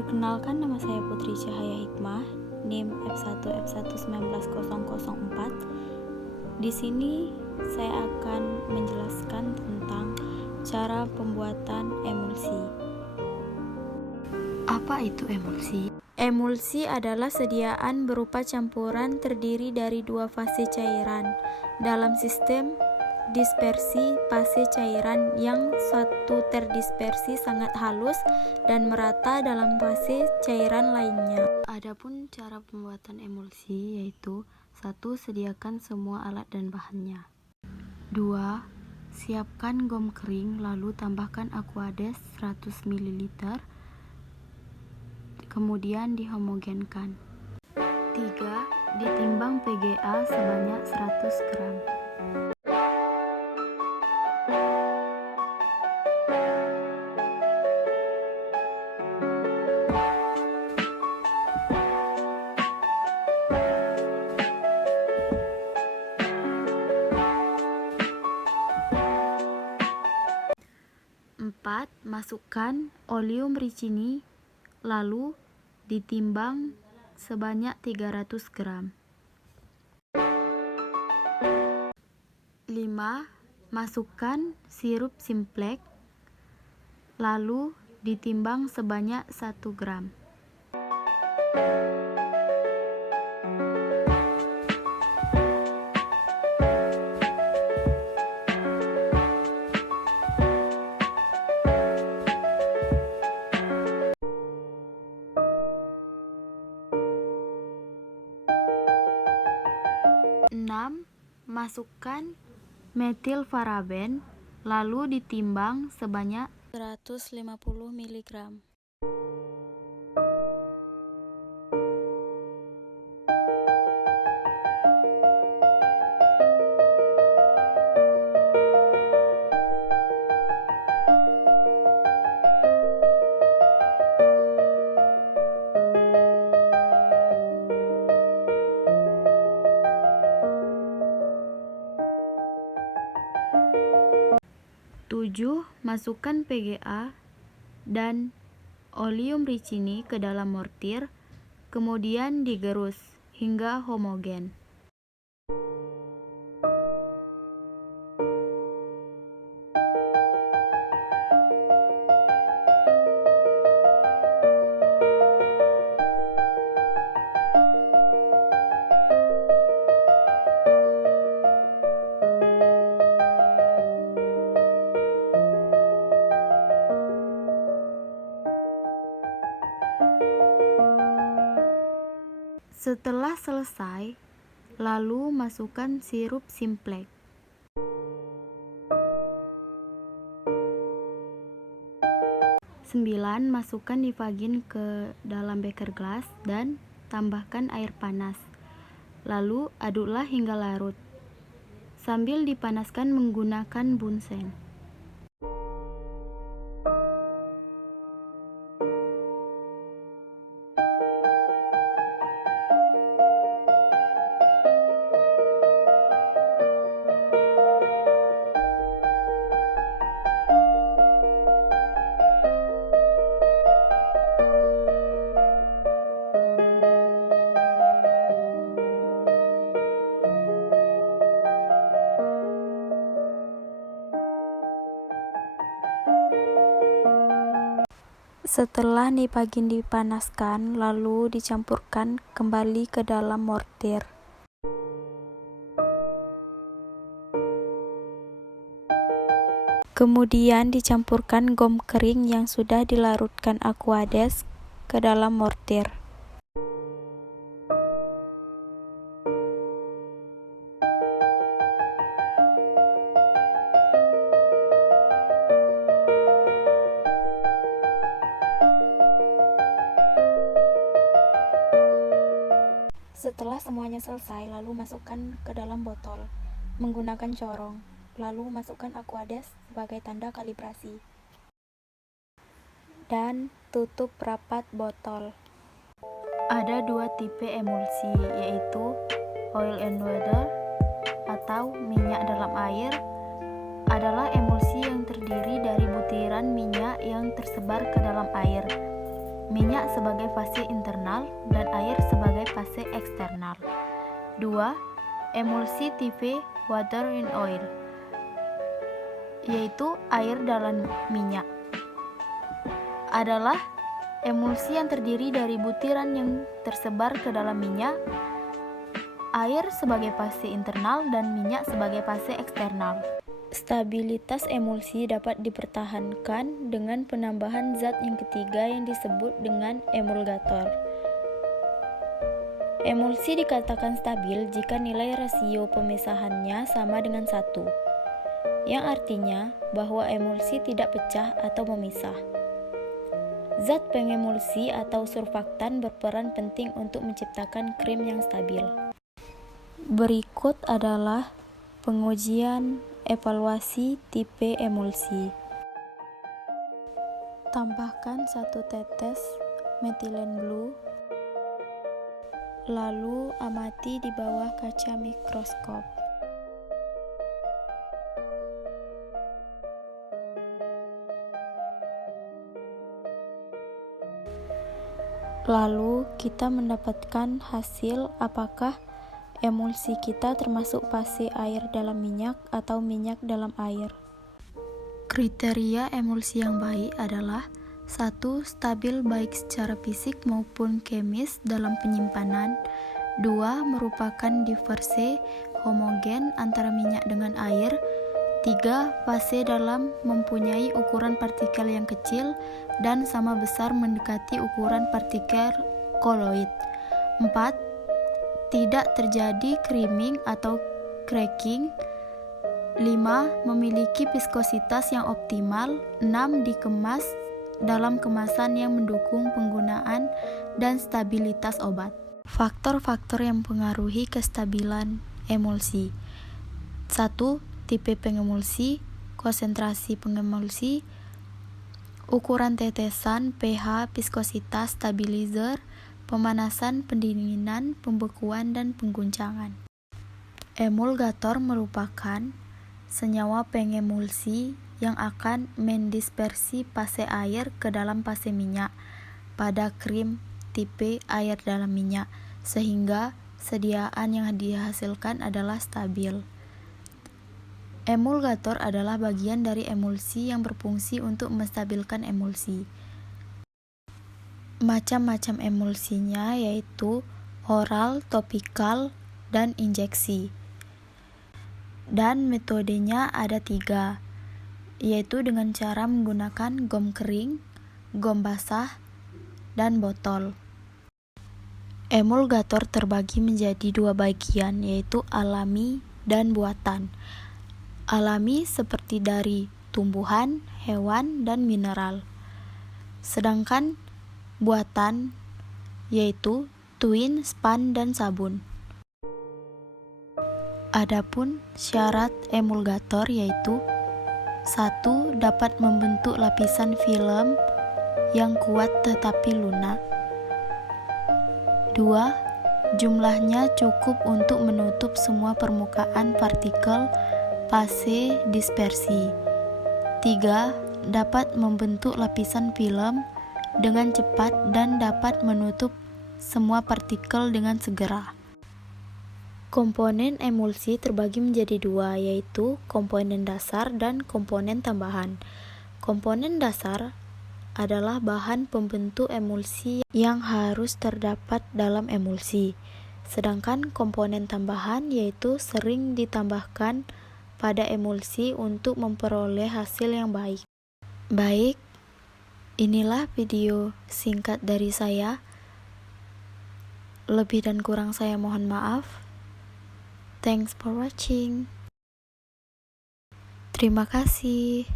Perkenalkan, nama saya Putri Cahaya Hikmah, NIM F1 F1190004. Di sini saya akan menjelaskan tentang cara pembuatan emulsi. Apa itu emulsi? Emulsi adalah sediaan berupa campuran terdiri dari dua fase cairan dalam sistem dispersi. Fase cairan yang satu terdispersi sangat halus dan merata dalam fase cairan lainnya. Adapun cara pembuatan emulsi yaitu: 1. Sediakan semua alat dan bahannya. 2. Siapkan gom kering, lalu tambahkan Aquades 100 ml, kemudian dihomogenkan. 3. Ditimbang PGA sebanyak 100 gram. 4. Masukkan oleum ricini, lalu ditimbang sebanyak 300 gram. 5. Masukkan sirup simplex, lalu ditimbang sebanyak 1 gram. 6. Masukkan metilparaben, lalu ditimbang sebanyak 150 mg. 7. Masukkan PGA dan oleum ricini ke dalam mortir, kemudian digerus hingga homogen. Setelah selesai, lalu masukkan sirup simplex. Sembilan, masukkan nifagin ke dalam beker gelas dan tambahkan air panas. Lalu aduklah hingga larut, sambil dipanaskan menggunakan bunsen. Setelah nifagin dipanaskan, lalu dicampurkan kembali ke dalam mortir. Kemudian dicampurkan gom kering yang sudah dilarutkan Aquades ke dalam mortir. Setelah semuanya selesai, lalu masukkan ke dalam botol menggunakan corong, lalu masukkan Aquades sebagai tanda kalibrasi, dan tutup rapat botol. Ada dua tipe emulsi, yaitu oil and water atau minyak dalam air. Adalah emulsi yang terdiri dari butiran minyak yang tersebar ke dalam air. Minyak sebagai fase internal dan air sebagai fase eksternal. 2. Emulsi tipe water in oil, yaitu air dalam minyak, adalah emulsi yang terdiri dari butiran yang tersebar ke dalam minyak, air sebagai fase internal dan minyak sebagai fase eksternal. Stabilitas emulsi dapat dipertahankan dengan penambahan zat yang ketiga yang disebut dengan emulgator. Emulsi dikatakan stabil jika nilai rasio pemisahannya sama dengan 1, yang artinya bahwa emulsi tidak pecah atau memisah. Zat pengemulsi atau surfaktan berperan penting untuk menciptakan krim yang stabil. Berikut adalah pengujian evaluasi tipe emulsi. Tambahkan 1 tetes metilen blue, lalu amati di bawah kaca mikroskop. Lalu kita mendapatkan hasil apakah emulsi kita termasuk fase air dalam minyak atau minyak dalam air. Kriteria emulsi yang baik adalah 1. Stabil baik secara fisik maupun kemis dalam penyimpanan. 2. Merupakan diverse homogen antara minyak dengan air. 3. Fase dalam mempunyai ukuran partikel yang kecil dan sama besar mendekati ukuran partikel koloid. 4. Tidak terjadi creaming atau cracking. 5. Memiliki viskositas yang optimal. 6. Dikemas dalam kemasan yang mendukung penggunaan dan stabilitas obat. Faktor-faktor yang mempengaruhi kestabilan emulsi. 1. Tipe pengemulsi, konsentrasi pengemulsi, ukuran tetesan, pH, viskositas, stabilizer, pemanasan, pendinginan, pembekuan, dan pengguncangan. Emulgator merupakan senyawa pengemulsi yang akan mendispersi fase air ke dalam fase minyak pada krim tipe air dalam minyak, sehingga sediaan yang dihasilkan adalah stabil. Emulgator adalah bagian dari emulsi yang berfungsi untuk menstabilkan emulsi. Macam-macam emulsinya yaitu oral, topikal, dan injeksi. Dan metodenya ada 3, yaitu dengan cara menggunakan gom kering, gom basah, dan botol. Emulgator terbagi menjadi 2 bagian, yaitu alami dan buatan. Alami seperti dari tumbuhan, hewan, dan mineral. Sedangkan buatan yaitu tuin, span, dan sabun. Adapun syarat emulgator yaitu 1. Dapat membentuk lapisan film yang kuat tetapi lunak. 2. Jumlahnya cukup untuk menutup semua permukaan partikel fase dispersi. 3. Dapat membentuk lapisan film dengan cepat dan dapat menutup semua partikel dengan segera. Komponen emulsi terbagi menjadi 2, yaitu komponen dasar dan komponen tambahan. Komponen dasar adalah bahan pembentuk emulsi yang harus terdapat dalam emulsi. Sedangkan komponen tambahan yaitu sering ditambahkan pada emulsi untuk memperoleh hasil yang baik. Baik, inilah video singkat dari saya. Lebih dan kurang saya mohon maaf. Thanks for watching. Terima kasih.